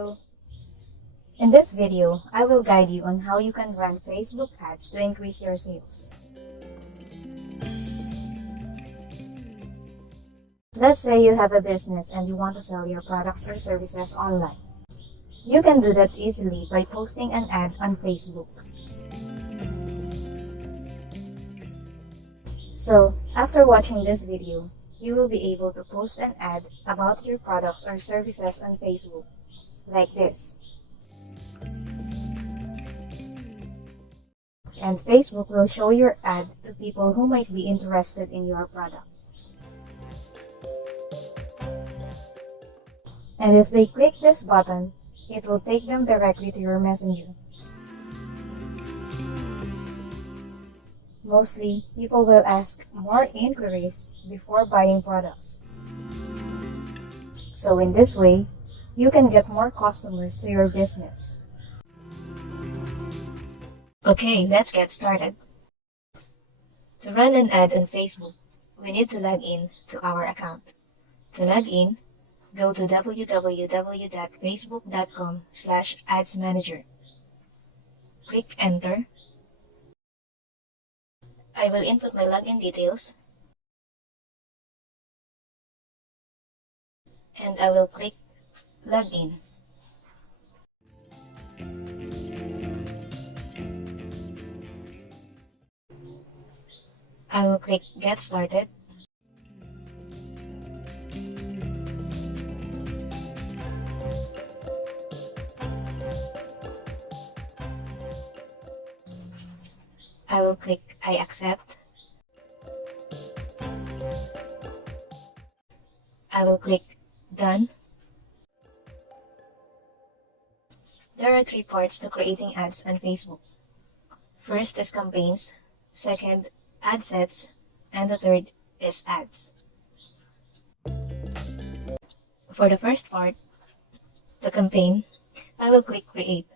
Hello. In this video, I will guide you on how you can run Facebook ads to increase your sales. Let's say you have a business and you want to sell your products or services online. You can do that easily by posting an ad on Facebook. So, after watching this video, you will be able to post an ad about your products or services on Facebook, like this. And Facebook will show your ad to people who might be interested in your product. And if they click this button, it will take them directly to your messenger. Mostly, people will ask more inquiries before buying products. So in this way, you can get more customers to your business. Okay, let's get started. To run an ad on Facebook, we need to log in to our account. To log in, go to www.facebook.com/adsmanager. Click Enter. I will input my login details. And I will click Login. I will click Get Started. I will click I accept. I will click Done. There are 3 parts to creating ads on Facebook. First is campaigns, second, ad sets, and the third is ads. For the first part, the campaign, I will click Create.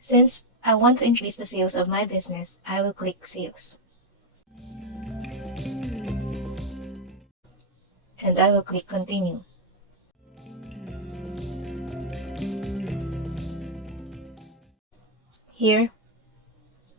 Since I want to increase the sales of my business, I will click Sales. And I will click Continue. Here,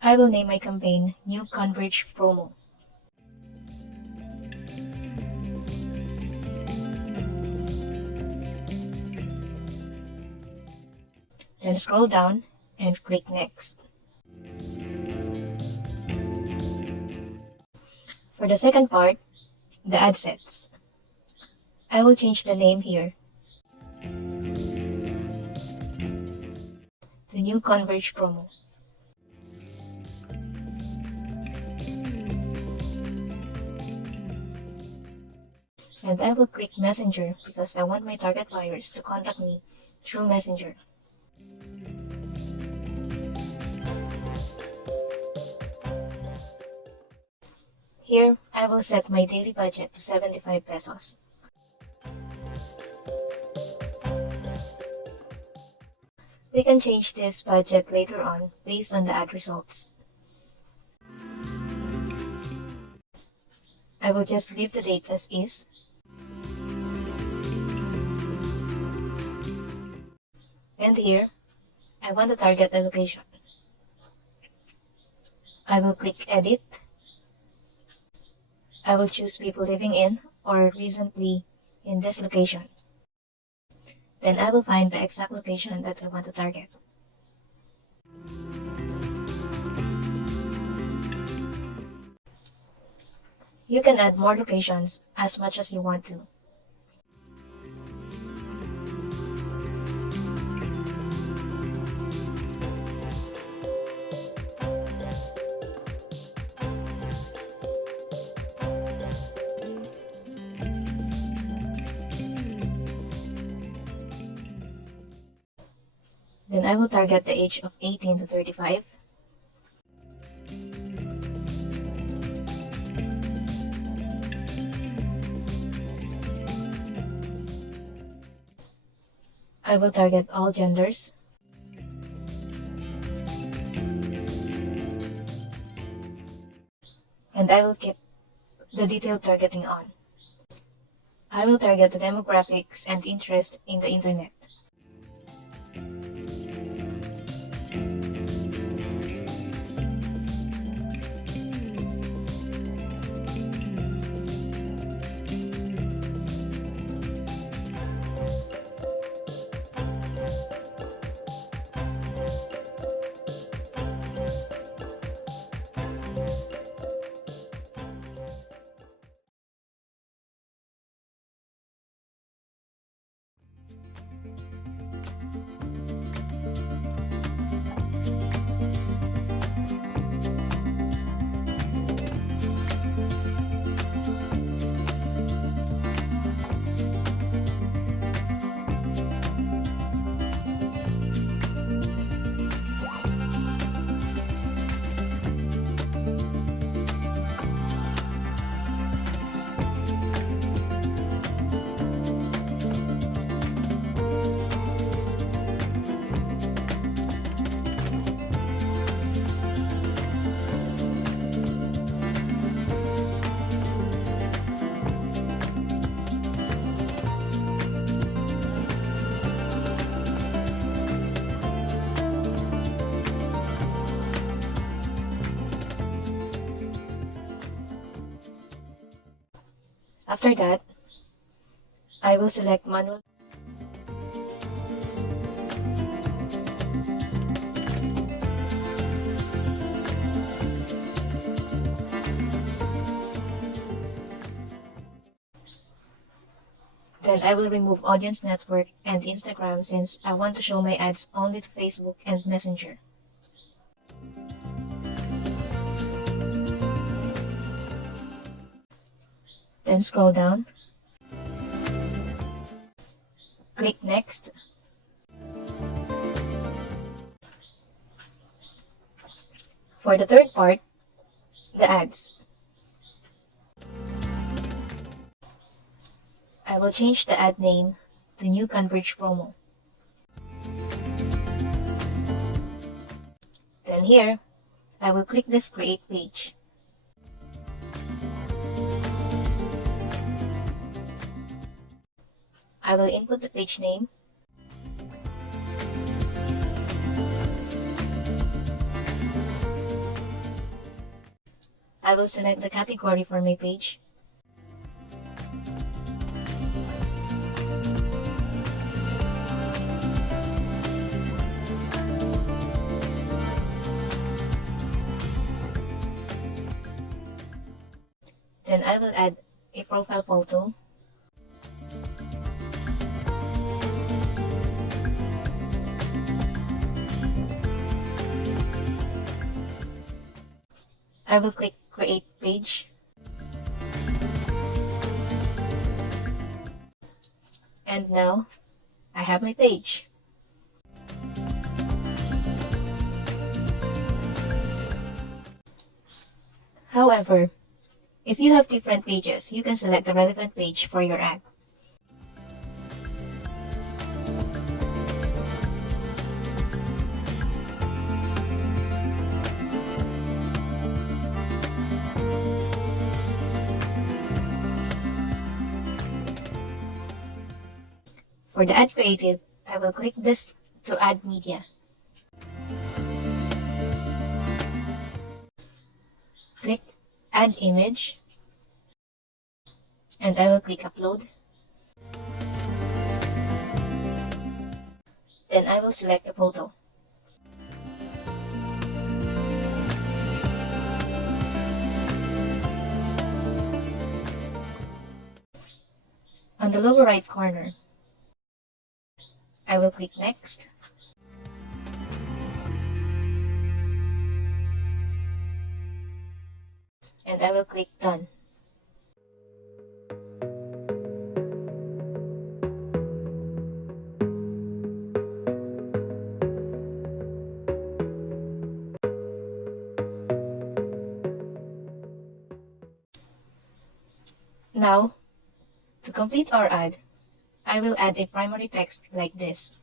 I will name my campaign New Converge Promo. Then scroll down and click Next. For the second part, the ad sets, I will change the name here to New Converge Promo. And I will click Messenger because I want my target buyers to contact me through Messenger. Here, I will set my daily budget to 75 pesos. We can change this budget later on based on the ad results. I will just leave the date as is. And here, I want to target the location. I will click Edit. I will choose people living in or recently in this location. Then I will find the exact location that I want to target. You can add more locations as much as you want to. Then I will target the age of 18 to 35. I will target all genders. And and I will keep the detailed targeting on. I will target the demographics and interest in the internet. After that, I will select manual. Then I will remove Audience Network and Instagram since I want to show my ads only to Facebook and Messenger. Then scroll down. Click Next. For the third part, the ads. I will change the ad name to New Converge Promo. Then here, I will click this Create Page. I will input the page name. I will select the category for my page. Then I will add a profile photo. I will click Create Page. And now, I have my page. However, if you have different pages, you can select the relevant page for your ad. For the ad creative, I will click this to add media. Click Add Image, and I will click Upload. Then I will select a photo. On the lower right corner, I will click Next. And I will click Done. Now, to complete our ad, I will add a primary text like this.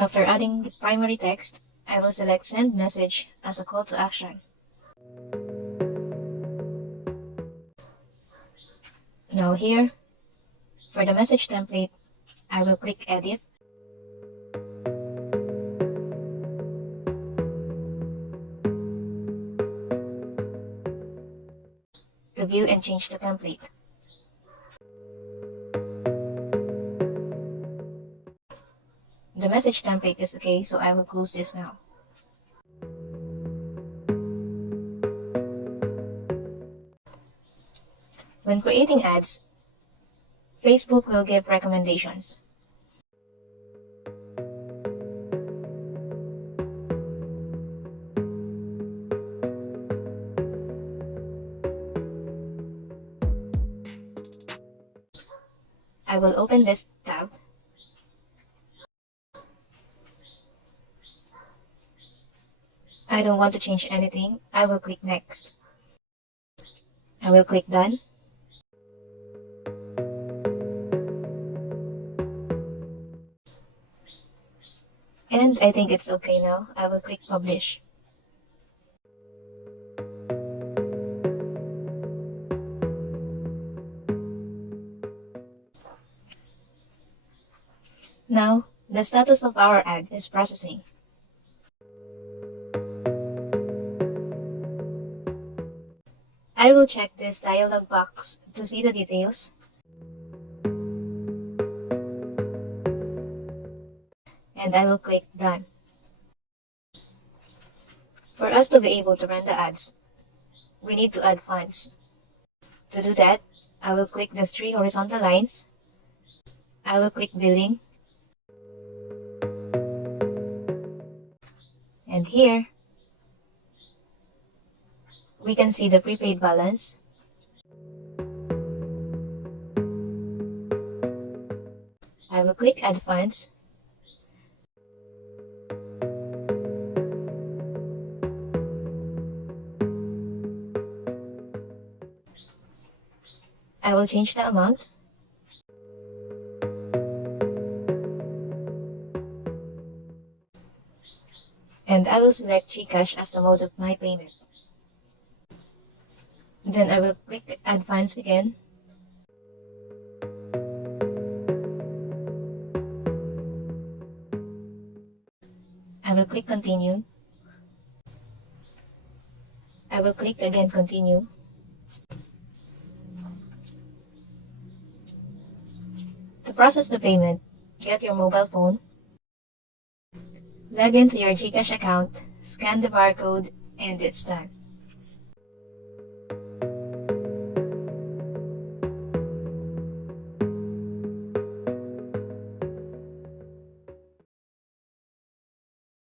After adding the primary text, I will select Send Message as a call to action. Now here, for the message template, I will click Edit. To view and change the template. The message template is okay, so I will close this now. When creating ads, Facebook will give recommendations. I will open this tab. I don't want to change anything. I will click Next. I will click Done. And I think it's okay now. I will click Publish. Now, the status of our ad is processing. I will check this dialog box to see the details. And I will click Done. For us to be able to run the ads, we need to add funds. To do that, I will click the 3 horizontal lines. I will click Billing. And here, we can see the prepaid balance. I will click Add Funds. I will change the amount. And I will select GCash as the mode of my payment. Then I will click Add Funds again. I will click Continue. I will click again Continue. To process the payment, get your mobile phone, log into your GCash account, scan the barcode, and it's done.